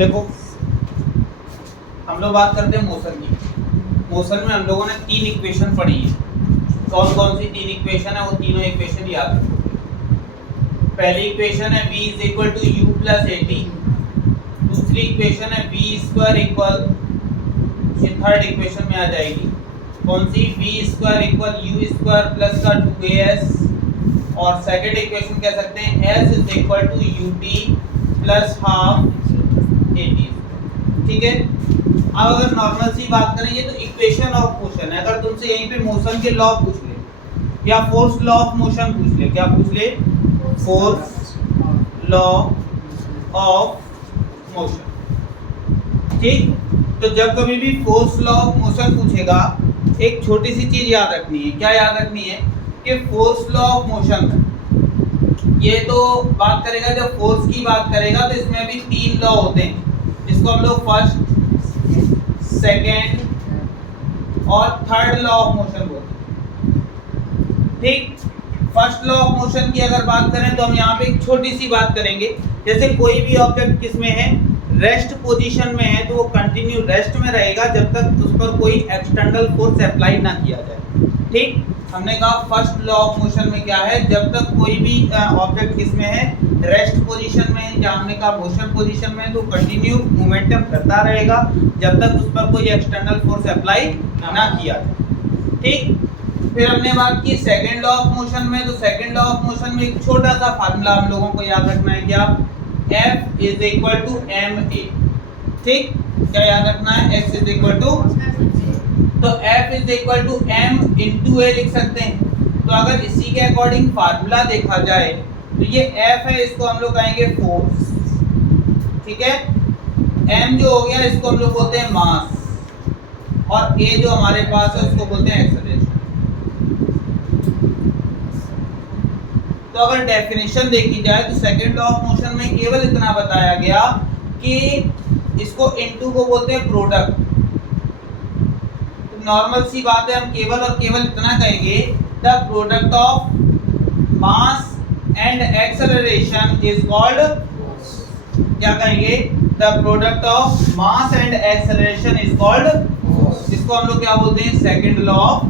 देखो हम लोग बात करते हैं मोशन की। मोशन में हम लोगों ने 3 इक्वेशन पढ़ी है। कौन कौन सी 3 इक्वेशन है, वो तीनों इक्वेशन याद रखो। पहली इक्वेशन है v is equal to u plus at। दूसरी इक्वेशन है v स्क्वायर इक्वल, ये थर्ड इक्वेशन में आ जाएगी कौन सी, v square equal u square plus का 2as। और सेकंड इक्वेशन कह सकते हैं s is equal to ut plus half at। ठीक है। अब अगर नॉर्मल सी बात करेंगे तो इक्वेशन ऑफ मोशन है। अगर तुमसे यहीं पे मोशन के लॉ पूछ ले या फोर्स लॉ ऑफ मोशन पूछ ले, क्या पूछ ले, फोर्स लॉ ऑफ मोशन। ठीक, तो जब कभी भी फोर्स लॉ ऑफ मोशन पूछेगा एक छोटी सी चीज याद रखनी है। क्या याद रखनी है कि फोर्स लॉ ऑफ मोशन ये तो बात करेगा, जब फोर्स की बात करेगा तो इसमें भी 3 लॉ होते हैं। इसको हम लोग फर्स्ट, सेकेंड और थर्ड लॉ ऑफ मोशन बोलते हैं। ठीक, फर्स्ट लॉ ऑफ मोशन की अगर बात करें तो हम यहाँ पे एक छोटी सी बात करेंगे। जैसे कोई भी ऑब्जेक्ट किसमें है, रेस्ट पोजीशन में है, तो वो कंटिन्यू रेस्ट में रहेगा जब तक उस पर कोई एक्सटर्नल फोर्स अप्लाई ना किया जाए। ठीक, हमने कहा फर्स्ट लॉ ऑफ मोशन में क्या है, जब तक कोई भी ऑब्जेक्ट किसमें है, रेस्ट पोजीशन में है, या हमने कहा मोशन पोजीशन में, तो कंटिन्यू मोमेंटम करता रहेगा जब तक उस पर कोई एक्सटर्नल फोर्स अप्लाई ना किया जाए। ठीक, फिर हमने बात की सेकंड लॉ ऑफ मोशन में। तो सेकंड लॉ ऑफ मोशन में एक छोटा सा फार्मूला हम लोगों को याद रखना है, क्या, F is equal to ma। ठीक, क्या याद रखना है, F इज इक्वल टू, तो F is equal to m into a लिख सकते हैं। तो अगर इसी के अकॉर्डिंग फार्मूला देखा जाए तो ये F है, इसको हम लोग कहेंगे फोर्स। ठीक है, m जो हो गया इसको हम लोग बोलते हैं मास, और a जो हमारे पास है उसको बोलते हैं एक्सेलरेशन। तो अगर डेफिनेशन देखी जाए तो सेकंड लॉ ऑफ मोशन में केवल इतना बताया गया कि इसको इनटू को बोलते हैं प्रोडक्ट। तो नॉर्मल सी बात है, हम केवल और केवल इतना कहेंगे, the product of mass and acceleration is called, क्या कहेंगे, the product of mass and acceleration is called, इसको हम लोग क्या बोलते हैं, सेकंड लॉ ऑफ।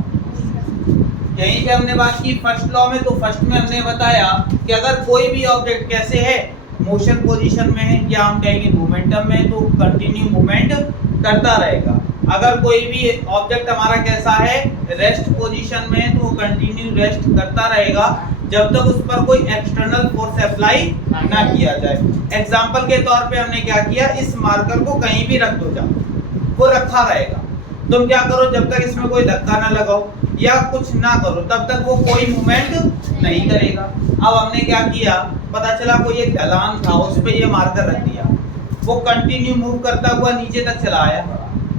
यहीं पे हमने बात की फर्स्ट लॉ में, तो फर्स्ट में हमने बताया कि अगर कोई भी ऑब्जेक्ट कैसे है, मोशन पोजीशन में है, या हम कहेंगे मोमेंटम में, तो कंटिन्यू मूवमेंट करता रहेगा। अगर कोई भी ऑब्जेक्ट हमारा कैसा है, रेस्ट पोजीशन में है, तो वो कंटिन्यू रेस्ट करता रहेगा जब तक उस पर कोई एक्सटर्नल फोर्स अप्लाई ना किया जाए। एग्जांपल के तौर पे हमने क्या किया, इस मार्कर को कहीं भी रख दो, जाओ वो रखा रहेगा। तुम क्या करो, जब तक इसमें कोई धक्का ना लगाओ या कुछ ना करो तब तक वो कोई मूवमेंट नहीं करेगा। अब हमने क्या किया, पता चला कोई एक ढलान था, उस पे ये मार्कर रख दिया, वो कंटिन्यू मूव करता हुआ नीचे तक चला आया।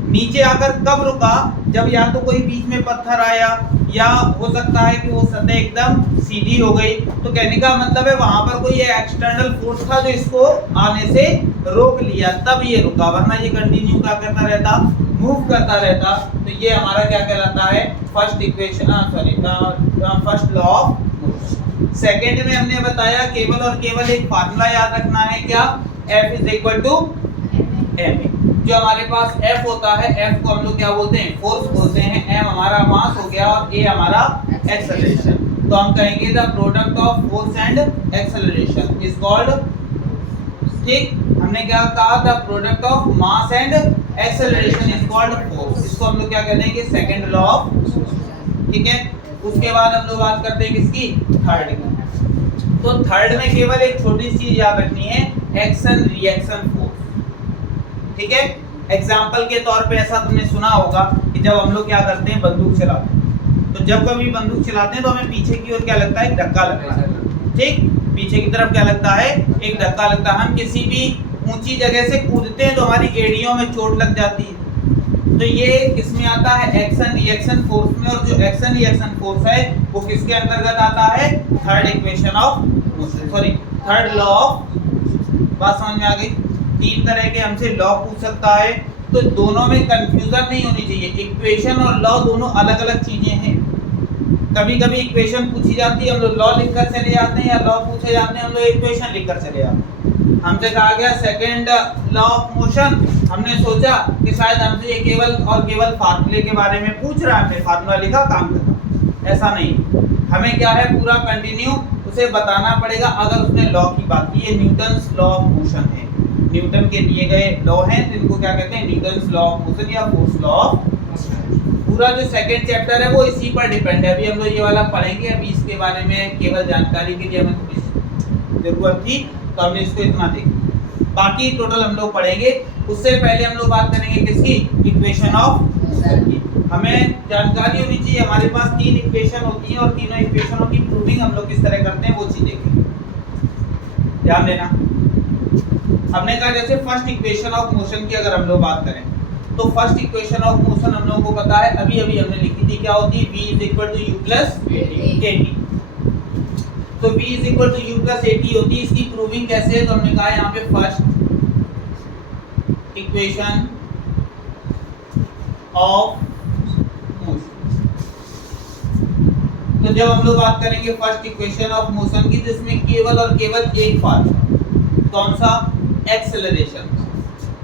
नीचे आकर कब रुका, जब या तो कोई बीच में पत्थर आया, या हो सकता है कि वो सतह एकदम सीधी हो गई। तो कहने का मतलब है वहां पर कोई एक्सटर्नल फोर्स था जो इसको आने से रोक लिया, तब ये रुका, वरना ये कंटिन्यू क्या करता रहता, मूव करता रहता। तो ये हमारा क्या कहलाता है, first equation, first law of motion. Second में हमने बताया केवल और केवल एक फार्मूला याद रखना है, क्या, F is equal to ma। जो हमारे पास F होता है, F को हम लोग क्या बोलते हैं, फोर्स बोलते हैं, m हमारा मास हो गया और a हमारा एक्सेलरेशन। तो हम कहेंगे the product of force and acceleration is called, ठीक, हमने क्या कहा, the product of mass and acceleration is called force. इसको हम लोग क्या कहते हैं कि सेकंड लॉ ऑफ। ठीक है, उसके बाद हम लोग बात करते हैं किसकी, थर्ड की। तो थर्ड में केवल एक छोटी सी चीज याद रखनी है, एक्शन रिएक्शन फोर्स। ठीक है, एग्जांपल के तौर पे ऐसा तुमने सुना होगा कि जब हम लोग क्या करते हैं, बंदूक चलाते हैं, तो जब कभी बंदूक चलाते हैं तो हमें पीछे की ओर क्या लगता है, धक्का लगता है। ठीक, पीछे की तरफ क्या लगता है, एक धक्का लगता है। हम किसी भी ऊंची जगह से कूदते हैं तो हमारी एड़ियों में चोट लग जाती है। तो ये किसमें आता है, एक्शन रिएक्शन फोर्स में। और जो एक्शन रिएक्शन फोर्स है वो किसके अंतर्गत आता है, third equation of motion, sorry third law of. बात समझ में आ गई। 3 तरह के हमसे लॉ पूछ सकता है, तो दोनों में कंफ्यूजन नहीं होनी चाहिए। इक्वेशन और लॉ दोनों अलग अलग चीजें हैं। कभी कभी इक्वेशन पूछी जाती है, हम लोग लॉ लिखकर चले जाते हैं, या लॉ पूछे जाते हैं, हम लोग इक्वेशन लिखकर चले जाते हैं। हमसे कहा गया सेकंड लॉ ऑफ मोशन, हमने सोचा कि शायद हमसे ये केवल और केवल फार्मूले के बारे में पूछ रहा है, हमने फार्मूला लिखा काम खत्म। ऐसा नहीं, हमें क्या है पूरा कंटिन्यू उसे बताना पड़ेगा। अगर उसने लॉ की बात की, ये न्यूटन्स लॉ ऑफ मोशन है, न्यूटन के दिए गए लॉ हैं, तो इनको क्या कहते हैं न्यूटन्स लॉ ऑफ मोशन या फोर्स लॉ ऑफ। पूरा जो सेकंड चैप्टर है वो इसी पर डिपेंड है। अभी हम लोग ये वाला पढ़ेंगे, अभी इसके बारे में केवल जानकारी के लिए हमें थोड़ी जरूरत थी तो हमने इसको इतना देखा, बाकी टोटल हम लोग पढ़ेंगे। उससे पहले हम लोग बात करेंगे किसकी, इक्वेशन ऑफ मोशन की। हमें जानकारी होनी चाहिए, हमारे पास 3 इक्वेशन होती हैं और तीनों इक्वेशनों की प्रूविंग हम लोग किस तरह करते हैं वो चीज देखेंगे, ध्यान देना। हमने कहा जैसे फर्स्ट इक्वेशन ऑफ मोशन की अगर हम लोग बात करें तो फर्स्ट इक्वेशन ऑफ मोशन हम लोगों को पता है, अभी अभी हमने लिखी थी, क्या होती है v = u + at। तो v = u + at होती है। इसकी प्रूविंग कैसे है, तो हमने कहा यहाँ पे फर्स्ट इक्वेशन ऑफ मोशन। तो जब हम लोग बात करेंगे फर्स्ट इक्वेशन ऑफ मोशन की, तो इसमें केवल और केवल एक फार्मूला, कौन सा, एक्सेलरेशन।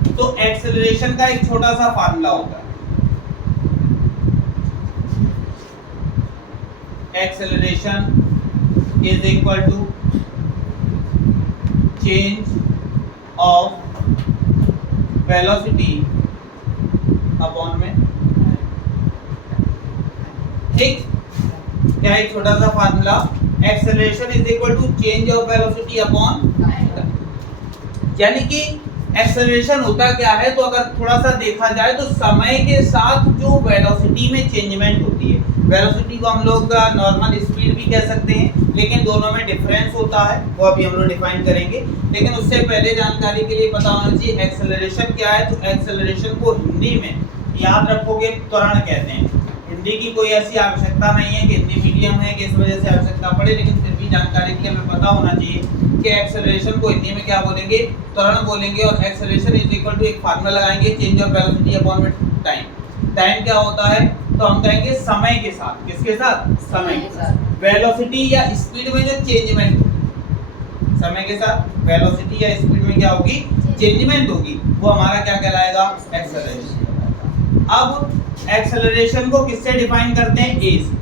तो एक्सेलरेशन का एक छोटा सा फार्मूला होता है, acceleration = change of velocity upon में, ठीक। क्या एक छोटा सा formula, acceleration = change of velocity upon, यानी कि एक्सेलरेशन होता क्या है, तो अगर थोड़ा सा देखा जाए तो समय के साथ जो वेलोसिटी में चेंजमेंट होती है, वेलोसिटी को हम लोग नॉर्मल स्पीड भी कह सकते हैं, लेकिन दोनों में डिफरेंस होता है, वो अभी हम लोग डिफाइन करेंगे। लेकिन उससे पहले जानकारी के लिए पता होना चाहिए एक्सेलरेशन क्या है। तो एक्सेलरेशन को हिंदी में याद रखोगे त्वरण कहते हैं। हिंदी की कोई ऐसी आवश्यकता नहीं है कि हिंदी मीडियम है कि इस वजह से आवश्यकता पड़े, लेकिन फिर भी जानकारी के लिए हमें पता होना चाहिए कि एक्सेलरेशन को हिंदी में क्या बोलेंगे, त्वरण बोलेंगे। और एक्सेलरेशन एक फार्मूला लगाएंगे, change of velocity upon time. Time क्या होता है, तो हम कहेंगे समय के साथ, किसके साथ, समय के साथ वेलोसिटी या स्पीड में जो चेंजमेंट, समय के साथ वेलोसिटी या स्पीड में क्या होगी, चेंजमेंट होगी, वो हमारा क्या कहलाएगा, एक्सेलरेशन। अब एक्सेलरेशन को किससे डिफाइन करते हैं, ए से,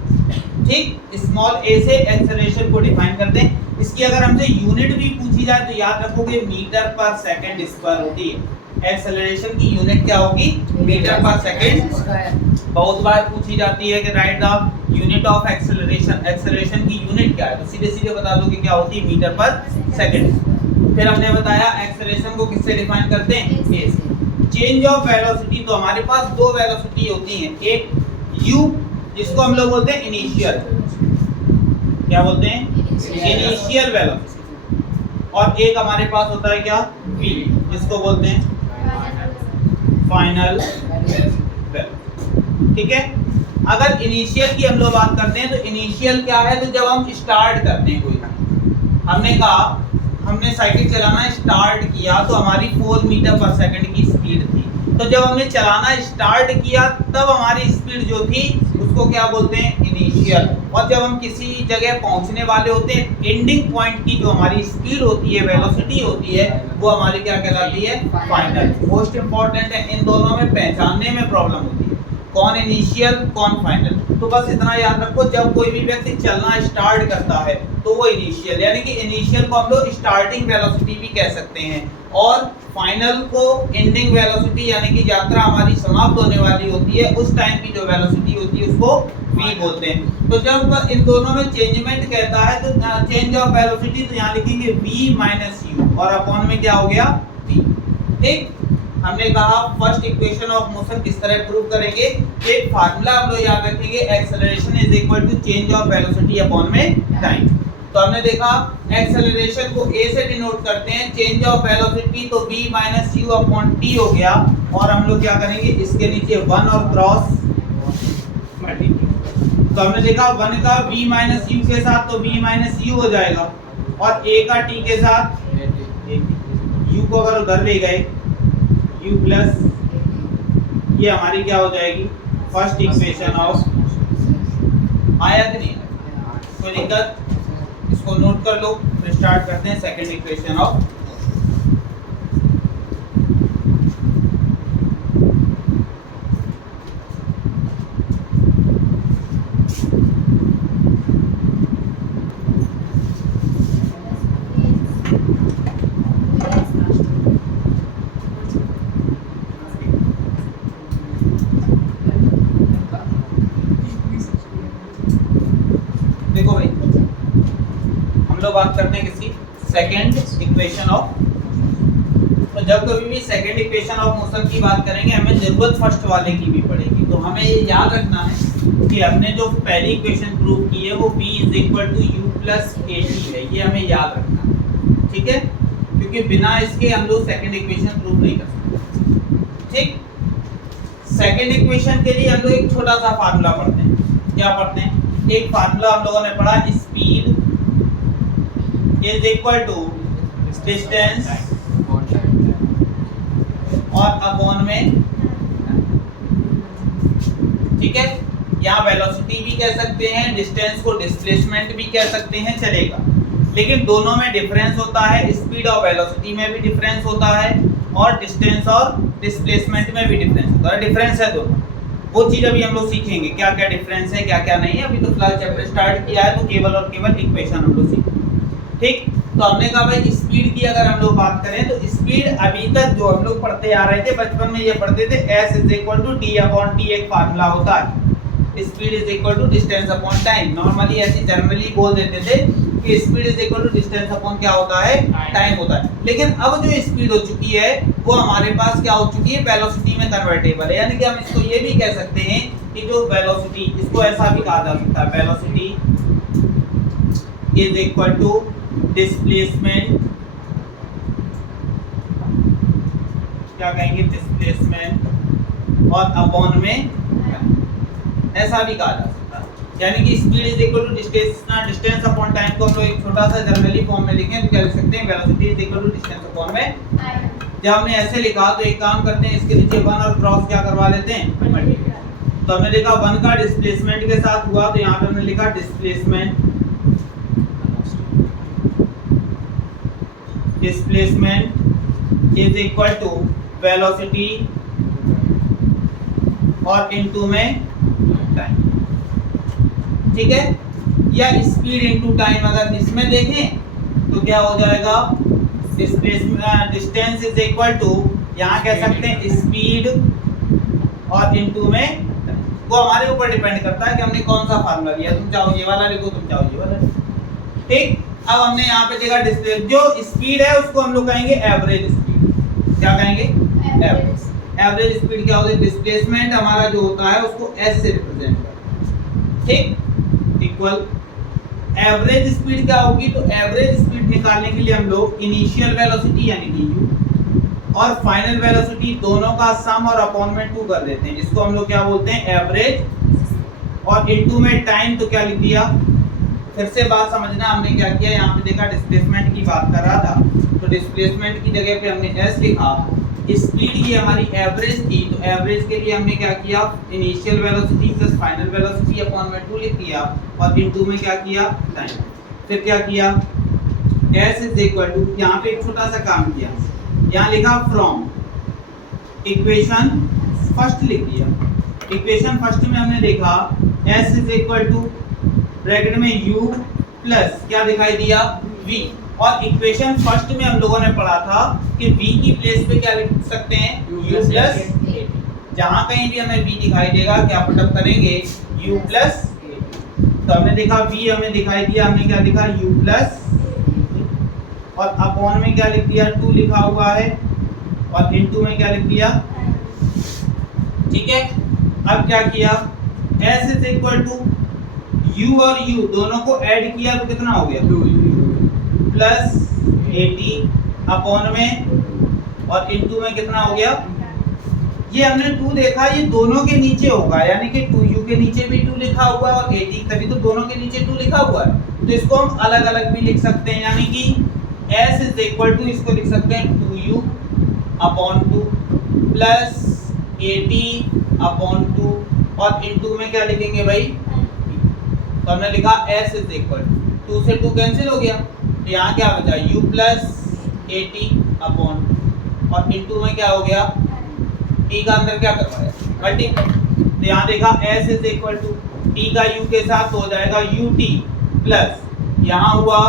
ठीक। स्मॉल ए से एक्सेलरेशन को डिफाइन करते हैं। इसकी अगर हमसे यूनिट भी पूछी जाए तो याद रखोगे मीटर पर सेकंड स्क्वायर होती है। एक्सेलरेशन की यूनिट क्या होगी, मीटर पर सेकंड स्क्वायर। बहुत बार पूछी जाती है कि right the unit of acceleration, acceleration की यूनिट क्या है, तो सीधे सीधे बता दो कि क्या होती है, मीटर पर सेकंड। फिर हमने बताया एक्सेलरेशन को किससे डिफाइन करते हैं, ए से। चेंज ऑफ वेलोसिटी, तो हमारे पास दो वेलोसिटी होती हैं, एक u जिसको हम लोग बोलते हैं इनिशियल, क्या बोलते हैं, इनिशियल वेलोसिटी, और एक हमारे पास होता है क्या, v जिसको बोलते हैं फाइनल वेलोसिटी, ठीक है। अगर इनिशियल की हम लोग बात करते हैं तो इनिशियल क्या है, तो जब हम स्टार्ट करते हैं कोई, हमने कहा हमने साइकिल चलाना स्टार्ट किया तो हमारी 4 मीटर पर सेकंड की स्पीड थी। तो जब हमने चलाना स्टार्ट किया तब हमारी स्पीड जो थी उसको क्या बोलते हैं, इनिशियल। और जब हम किसी जगह पहुंचने वाले होते हैं, एंडिंग पॉइंट की जो हमारी स्पीड होती है, वेलोसिटी होती है, वो हमारी क्या कहलाती है, फाइनल। मोस्ट इंपॉर्टेंट है, इन दोनों में पहचानने में प्रॉब्लम होती है, कौन इनिशियल कौन फाइनल। तो बस इतना याद रखो, जब कोई भी व्यक्ति चलना स्टार्ट करता है तो वो इनिशियल, यानी कि इनिशियल को हम लोग स्टार्टिंग वेलोसिटी भी कह सकते हैं, और फाइनल को एंडिंग वेलोसिटी, यानी कि यात्रा हमारी समाप्त होने वाली होती है उस टाइम की जो वेलोसिटी होती है उसको v बोलते हैं। तो जब इन दोनों में चेंजमेंट कहता है तो चेंज ऑफ वेलोसिटी, तो यहाँ लिखेंगे v - u और अपॉन में क्या हो गया, v, ठीक। हमने कहा फर्स्ट इक्वेशन ऑफ मोशन किस तरह प्रूव करेंगे, एक फार्मूला हम लोग याद रखेंगे, acceleration = change of velocity upon में टाइम। तो हमने देखा एक्सेलरेशन को a से डिनोट करते हैं, चेंज ऑफ वेलोसिटी तो v - u अपॉन t हो गया, और हम लोग क्या करेंगे, इसके नीचे 1 और क्रॉस मल्टीप्लाई। तो हमने देखा 1 का v - u के साथ तो v - u हो जाएगा, और a का t के साथ u को अगर उधर ले गए u प्लस, ये हमारी क्या हो जाएगी, फर्स्ट इक्वेशन ऑफ। आया कि नहीं, कोई दिक्कत, इसको नोट कर लो। फिर स्टार्ट करते हैं सेकंड इक्वेशन ऑफ। बात करते हैं किसी सेकंड इक्वेशन ऑफ। तो जब कभी भी सेकंड इक्वेशन ऑफ मोशन की बात करेंगे हमें जरूरत फर्स्ट वाले की भी पड़ेगी। तो हमें ये याद रखना है कि हमने जो पहली इक्वेशन प्रूव की है वो b = u + at है, ये हमें याद रखना है, ठीक है, क्योंकि बिना इसके हम लोग सेकंड इक्वेशन प्रूव नहीं कर सकते। ठीक, सेकंड इक्वेशन के लिए हम लोग एक छोटा सा फार्मूला पढ़ते हैं। क्या पढ़ते हैं? एक फार्मूला हम लोगों ने पढ़ा, स्पीड = डिस्टेंस और अपॉन में, ठीक है, यहाँ वेलोसिटी भी कह सकते हैं, डिस्टेंस को डिस्प्लेसमेंट भी कह सकते हैं, चलेगा। लेकिन दोनों में डिफरेंस होता है, स्पीड और वेलोसिटी में भी डिफरेंस होता है और डिस्टेंस और डिस्प्लेसमेंट में भी डिफरेंस होता है। डिफरेंस है दोनों, वो चीज अभी हम लोग सीखेंगे क्या क्या डिफरेंस है, क्या क्या नहीं है। अभी तो फिलहाल चैप्टर स्टार्ट किया है तो केवल और केवल इक्वेशन हम लोग सीखेंगे। ठीक, तो हमने कहा भाई स्पीड की अगर हम लोग बात करें तो स्पीड अभी तक जो हम लोग पढ़ते आ रहे थे, बचपन में ये पढ़ते थे s = d/t एक फार्मूला होता है, speed = distance upon time. Normally ऐसे जनरली बोल देते थे कि स्पीड = डिस्टेंस अपॉन क्या होता है, टाइम होता है। लेकिन अब जो स्पीड हो चुकी है वो हमारे पास क्या हो चुकी है, वेलोसिटी में कन्वर्टेबल है। यानी कि हम इसको ये भी कह सकते हैं कि जो वेलोसिटी, इसको ऐसा भी कहा जा सकता है, वेलोसिटी = डिस्प्लेसमेंट, क्या कहेंगे, डिस्प्लेसमेंट और अपॉन में, ऐसा भी कहा जा सकता है। यानी कि स्पीड = डिस्टेंस अपॉन टाइम को हम लोग एक छोटा सा जनरली फॉर्म में लिखें तो क्या लिख सकते हैं, वेलोसिटी = डिस्टेंस अपॉन में। जब हमने ऐसे लिखा तो एक काम करते हैं, इसके नीचे 1 और क्रॉस क्या करवा लेते हैं, मल्टीप्लाई। तो हमने लिखा 1 का डिस्प्लेसमेंट के साथ हुआ तो यहाँ पे हमने लिखा डिस्प्लेसमेंट = वेलोसिटी और इनटू में टाइम, ठीक है, या स्पीड इनटू टाइम। अगर इसमें देखें तो क्या हो जाएगा, डिस्प्लेसमेंट डिस्टेंस = यहाँ कह सकते हैं स्पीड और इनटू में, वो हमारे ऊपर डिपेंड करता है कि हमने कौन सा फार्मूला लिया। तुम चाहो ये वाला लिखो, तुम चाहो ये वाला। ठीक, अब हमने यहाँ पे देखा डिस्प्ले जो स्पीड है उसको हम लोग कहेंगे एवरेज स्पीड। क्या कहेंगे, एवरेज स्पीड क्या होती है, डिस्प्लेसमेंट हमारा जो होता है उसको s से रिप्रेजेंट करते हैं। ठीक, इक्वल एवरेज स्पीड क्या होगी, तो एवरेज स्पीड निकालने के लिए हम लोग इनिशियल वेलोसिटी यानी कि u और फाइनल वेलोसिटी दोनों का सम और अपॉन में 2 कर देते हैं। इसको हम लोग क्या बोलते हैं, एवरेज, और इनटू में टाइम। तो क्या लिख दिया, फिर से बात समझना, हमने क्या किया, यहाँ पे देखा डिस्प्लेसमेंट की बात कर रहा था तो डिस्प्लेसमेंट की जगह पे हमने s लिखा। स्पीड ये हमारी एवरेज थी तो एवरेज के लिए हमने क्या किया, initial velocity plus final velocity upon में 2 लिख दिया और इनटू में क्या किया, टाइम। फिर क्या किया, s = यहाँ पे एक छोटा सा काम किया, यहाँ लिखा फ्रॉम इक्वेशन फर्स्ट लिख दिया। इक्वेशन फर्स्ट में हमने देखा s = ब्रैकेट में u प्लस क्या दिखाई दिया, v। और इक्वेशन फर्स्ट में हम लोगों ने पढ़ा था कि v की प्लेस पे क्या लिख सकते हैं, u प्लस at। जहां कहीं भी हमें v दिखाई देगा क्या पुटअप करेंगे, u प्लस। तो हमने देखा v हमें दिखाई दिया, हमने क्या लिखा, u प्लस, और अपॉन में क्या लिख दिया, 2 लिखा हुआ है, और इनटू में क्या लिख दिया। ठीक है, अब क्या किया, s = u और u दोनों को ऐड किया तो कितना हो गया, 2u प्लस 80 अपॉन में, और इनटू में कितना हो गया, ये हमने 2 देखा, ये दोनों के नीचे होगा, यानी कि 2u के नीचे भी 2 लिखा हुआ है और 80, तभी तो दोनों के नीचे 2 लिखा हुआ है। तो इसको हम अलग अलग भी लिख सकते हैं, यानी कि s = इसको लिख सकते हैं 2u अपॉन 2 प्लस 80 अपॉन 2, और इनटू में क्या लिखेंगे भाई, तो हमने लिखा s = 2 से 2 कैंसिल हो गया, तो यहाँ क्या बचा, u प्लस 80 अपॉन, और इनटू में क्या हो गया, t का अंदर क्या करवाया, मल्टीप्लाई। तो यहाँ देखा s = t का u के साथ हो जाएगा ut प्लस, यहाँ हुआ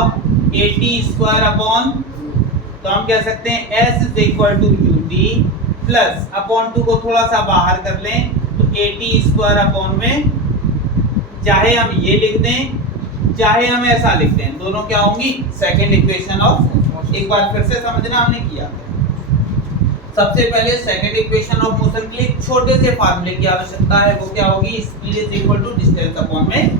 80² अपॉन, तो हम कह सकते हैं s = ut प्लस अपॉन 2 को थोड़ा सा बाहर कर लें तो 80² अपॉन में, चाहे हम ये लिख दें चाहे हम ऐसा लिखते हैं, दोनों क्या होंगी सेकंड इक्वेशन ऑफ, एक बार फिर से समझना हमने किया। सबसे पहले सेकंड इक्वेशन ऑफ मोशन के लिए छोटे से फार्मूले की आवश्यकता है, वो क्या होगी, speed is equal to distance upon में,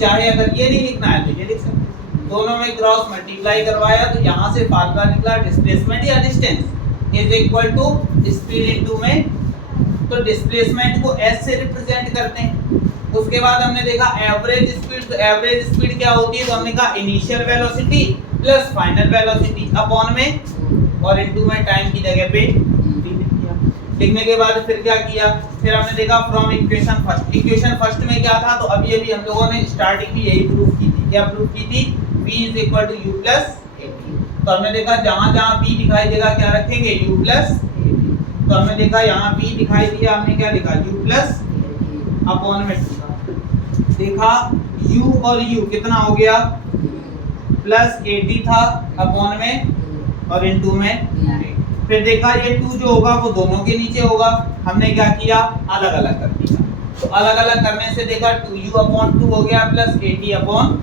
चाहे अगर ये नहीं लिखना है तो ये लिख सकते हैं। दोनों में क्रॉस मल्टीप्लाई करवाया तो यहाँ से फार्मूला निकला डिस्प्लेसमेंट या distance is equal to speed into में, तो डिस्प्लेसमेंट को s से रिप्रेजेंट करते हैं। उसके बाद हमने देखा एवरेज स्पीड, तो एवरेज स्पीड क्या होती है, तो हमने कहा initial velocity plus final velocity upon में, और इनटू में टाइम की जगह पे t लिख दिया। लिखने के बाद फिर क्या किया, फिर हमने देखा from equation first, equation first में क्या था, तो अभी अभी हम लोगों ने स्टार्टिंग में यही प्रूफ की थी, क्या प्रूफ की थी, v is equal to u plus at। तो हमने देखा जहां जहां v दिखाई देगा क्या रखेंगे, u प्लस at। तो हमने देखा यहाँ v दिखाई दिया, हमने क्या लिखा, u प्लस अपॉन में 2, देखा u और u कितना हो गया, प्लस 80 था अपॉन में और इनटू में, फिर देखा ये 2 जो होगा वो दोनों के नीचे होगा, हमने क्या किया, अलग अलग कर दिया। तो अलग अलग करने से देखा 2u अपॉन 2 हो गया प्लस 80 अपॉन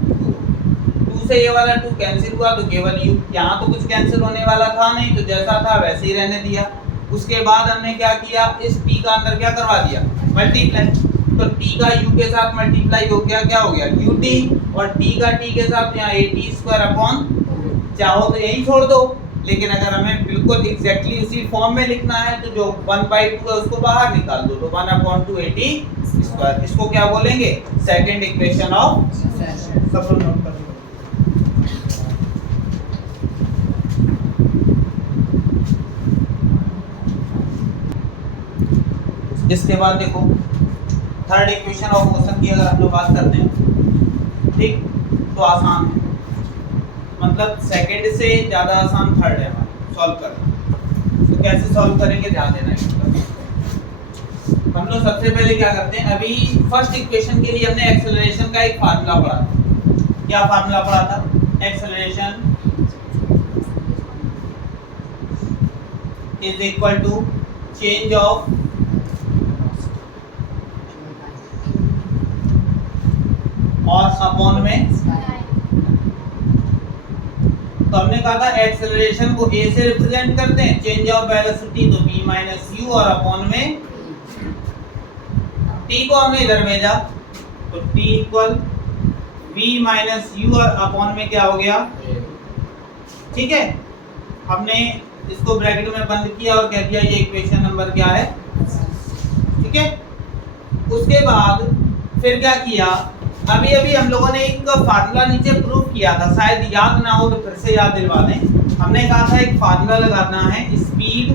2 से ये वाला 2 कैंसिल हुआ तो केवल u, यहाँ तो कुछ कैंसिल होने वाला था नहीं, तो जैसा था वैसे ही रहने दिया। उसके बाद हमने क्या किया, इस t का अंदर क्या करवा दिया, मल्टीप्लाई, तो t का u के साथ मल्टीप्लाई हो गया, क्या हो गया ut, और t का t के साथ यहाँ at² अपॉन, चाहो तो यही छोड़ दो, लेकिन अगर हमें बिल्कुल एग्जैक्टली उसी फॉर्म में लिखना है तो जो 1/2 है उसको बाहर निकाल दो, तो 1/2 at², इसको क्या बोलेंगे, सेकंड इक्वेशन ऑफ, सब लोग नोट कर लो। इसके बाद देखो थर्ड इक्वेशन ऑफ मोशन की अगर हम लोग बात करते हैं, ठीक, तो आसान है, मतलब सेकंड से ज़्यादा आसान थर्ड है हमारा सॉल्व करना। तो कैसे सॉल्व करेंगे, ध्यान देना है। हम लोग सबसे पहले क्या करते हैं, अभी फर्स्ट इक्वेशन के लिए हमने एक्सेलरेशन का एक फार्मूला पढ़ा था, क्या फार्मूला पढ़ा था, acceleration is equal to change of और अपॉन में, तो हमने कहा था एक्सेलरेशन को a से रिप्रेजेंट करते हैं, चेंज ऑफ वेलोसिटी तो v माइनस u, और अपॉन में t को हमने इधर भेजा तो t equal v minus u, और अपॉन में क्या हो गया, ठीक है, हमने इसको ब्रैकेट में बंद किया और कह दिया ये इक्वेशन नंबर क्या है, ठीक है। उसके बाद फिर क्या किया, अभी अभी हम लोगों ने एक फार्मूला नीचे प्रूफ किया था, शायद याद ना हो तो फिर से याद दिलवा दें। हमने कहा था एक फार्मूला लगाना है, speed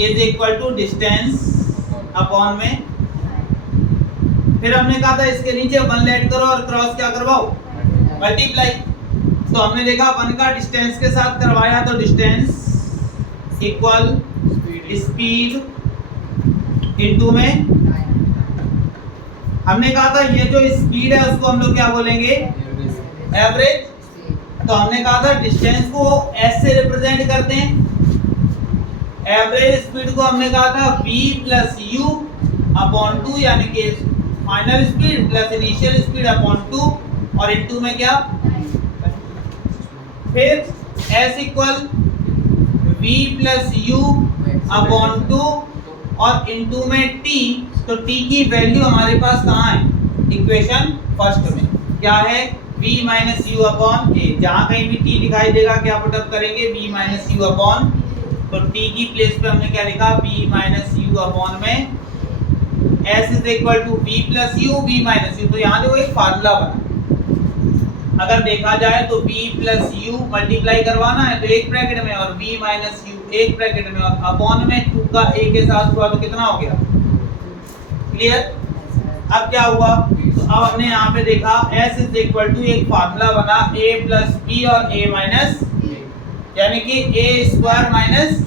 is equal to distance upon में, फिर हमने कहा था इसके नीचे 1 ऐड करो और क्रॉस क्या करवाओ, मल्टीप्लाई। तो हमने देखा 1 का डिस्टेंस के साथ करवाया तो डिस्टेंस इक्वल स्पीड इनटू में, हमने कहा था ये जो स्पीड है उसको हम लोग क्या बोलेंगे, एवरेज। तो हमने कहा था डिस्टेंस को s से रिप्रेजेंट करते हैं, एवरेज स्पीड को हमने कहा था v प्लस u अपॉन 2, यानी कि final speed plus initial speed upon 2, और इनटू में क्या, फिर s equal v plus u upon 2 और इनटू में t, तो t की वैल्यू हमारे पास कहाँ है, इक्वेशन फर्स्ट में क्या है, v minus u upon a, जहाँ कहीं भी t दिखाई देगा क्या पुट अप करेंगे, v माइनस यू अपॉन, तो t की प्लेस पे हमने क्या लिखा, v माइनस यू अपॉन में s is equal to v plus u, v minus u, तो यहाँ देखो एक फार्मूला बना, अगर देखा जाए तो v प्लस यू मल्टीप्लाई करवाना है तो एक ब्रैकेट में, और v माइनस यू एक ब्रैकेट में, और अपॉन में 2 का a के साथ हुआ तो कितना हो गया, क्लियर। अब क्या हुआ, तो अब हमने यहाँ पे देखा s इज इक्वल टू एक फार्मूला बना a प्लस b और a माइनस, यानी कि a² माइनस,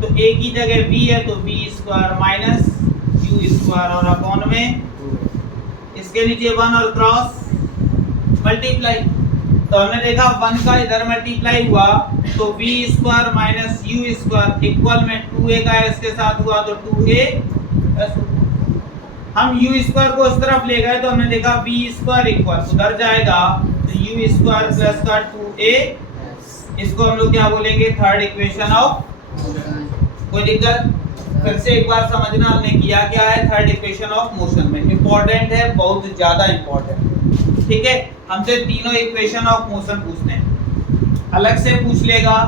तो a की जगह b है तो b² माइनस u², और अपॉन में इसके नीचे 1 और क्रॉस मल्टीप्लाई, तो हमने देखा 1 का इधर मल्टीप्लाई हुआ तो b² माइनस u² इक्वल में 2a का s के साथ हुआ तो 2a, हम u स्क्वायर को इस तरफ ले गए तो हमने देखा v स्क्वायर इक्वल उधर जाएगा तो u स्क्वायर प्लस का 2a, इसको हम लोग क्या बोलेंगे थर्ड इक्वेशन ऑफ, कोई दिक्कत? फिर से एक बार समझना हमने किया क्या है थर्ड इक्वेशन ऑफ मोशन में, इंपॉर्टेंट है, बहुत ज्यादा इंपॉर्टेंट, ठीक है। हमसे तीनों इक्वेशन ऑफ मोशन पूछने हैं, अलग से पूछ लेगा।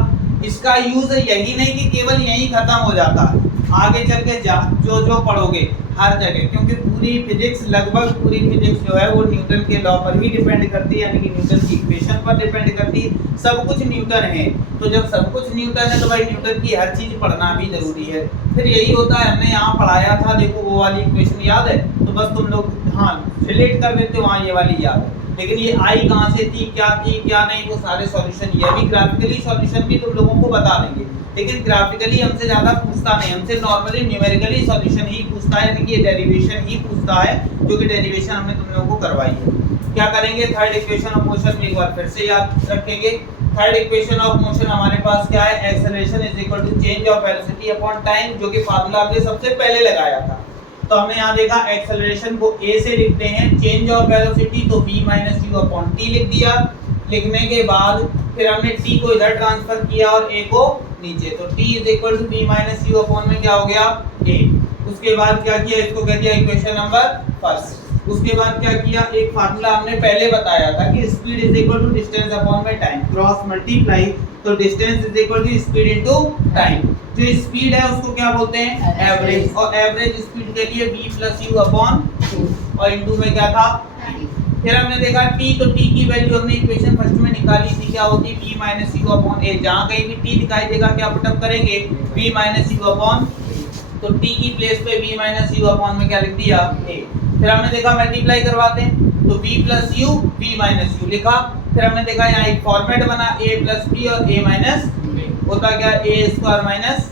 इसका यूज यही नहीं कि केवल यहीं खत्म हो जाता है, आगे चल के जो जो पढ़ोगे हर जगह, क्योंकि पूरी फिजिक्स, लगभग पूरी फिजिक्स जो है वो न्यूटन के लॉ पर ही डिपेंड करती है, यानी कि न्यूटन की इक्वेशन पर डिपेंड करती है। सब कुछ न्यूटन है, तो जब सब कुछ न्यूटन है तो भाई न्यूटन की हर चीज पढ़ना भी जरूरी है। फिर यही होता है, हमने यहाँ पढ़ाया था, देखो वो वाली इक्वेशन याद है, तो बस तुम लोग हाँ रिलेट कर देते हो, हाँ ये वाली याद है, लेकिन ये आई कहाँ से थी क्या नहीं, वो सारे सॉल्यूशन, ये भी ग्राफिकली सॉल्यूशन भी तुम लोगों को बता देंगे, लेकिन ग्राफिकली हमसे ज्यादा पूछता नहीं, हमसे नॉर्मली न्यूमेरिकली सॉल्यूशन ही पूछता है, यानी कि डेरिवेशन ही पूछता है, क्योंकि डेरिवेशन हमने तुम लोगों को करवाई है। क्या करेंगे थर्ड इक्वेशन ऑफ मोशन में एक बार फिर से याद रखेंगे। थर्ड इक्वेशन ऑफ मोशन हमारे पास क्या है, acceleration is equal to change of velocity upon time, जो कि फार्मूला हमने सबसे पहले लगाया था। तो हमने यहाँ देखा एक्सेलरेशन को a से लिखते हैं, चेंज ऑफ वेलोसिटी तो v minus u upon t लिख दिया। लिखने के बाद फिर हमने t को इधर ट्रांसफर किया और a को नीचे, तो t is equal to v minus u upon में क्या हो गया a। उसके बाद क्या किया, इसको कह दिया इक्वेशन नंबर फर्स्ट। उसके बाद क्या किया, एक फार्मूला हमने पहले बताया था कि speed is equal to distance upon में टाइम, क्रॉस मल्टीप्लाई, तो distance is equal to speed into time. जो स्पीड है उसको क्या बोलते हैं एवरेज, और एवरेज स्पीड के लिए v प्लस u अपॉन 2 और इनटू में क्या था। फिर हमने देखा t, तो t की वैल्यू हमने इक्वेशन फर्स्ट में निकाली थी, क्या होती v minus u upon a। जहां कहीं भी t दिखाई देगा क्या पुटअप करेंगे v माइनस u अपॉन, तो t की प्लेस पे v माइनस u अपॉन में क्या लिख दिया a। फिर हमने देखा मल्टीप्लाई करवाते हैं, तो v plus u v minus u लिखा। फिर हमने देखा यहाँ एक फॉर्मेट बना a प्लस b और a माइनस होता क्या a स्क्वायर माइनस,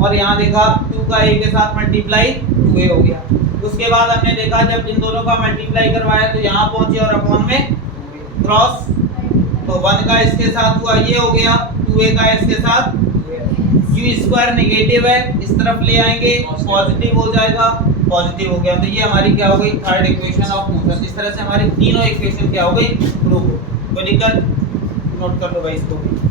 और यहाँ देखा 2 का a के साथ मल्टीप्लाई 2a हो गया। उसके बाद हमने देखा जब इन दोनों का मल्टीप्लाई करवाया तो यहाँ पहुंचे और अपॉन में क्रॉस, तो 1 का इसके साथ हुआ ये हो गया, 2a का इसके साथ, u स्क्वायर नेगेटिव है इस तरफ ले आएंगे पॉजिटिव हो जाएगा, पॉजिटिव हो गया। तो ये हमारी क्या हो गई थर्ड इक्वेशन ऑफ मोशन। इस तरह से हमारी तीनों इक्वेशन क्या हो गई प्रूव। कोई दिक्कत, नोट कर लो भाई इसको।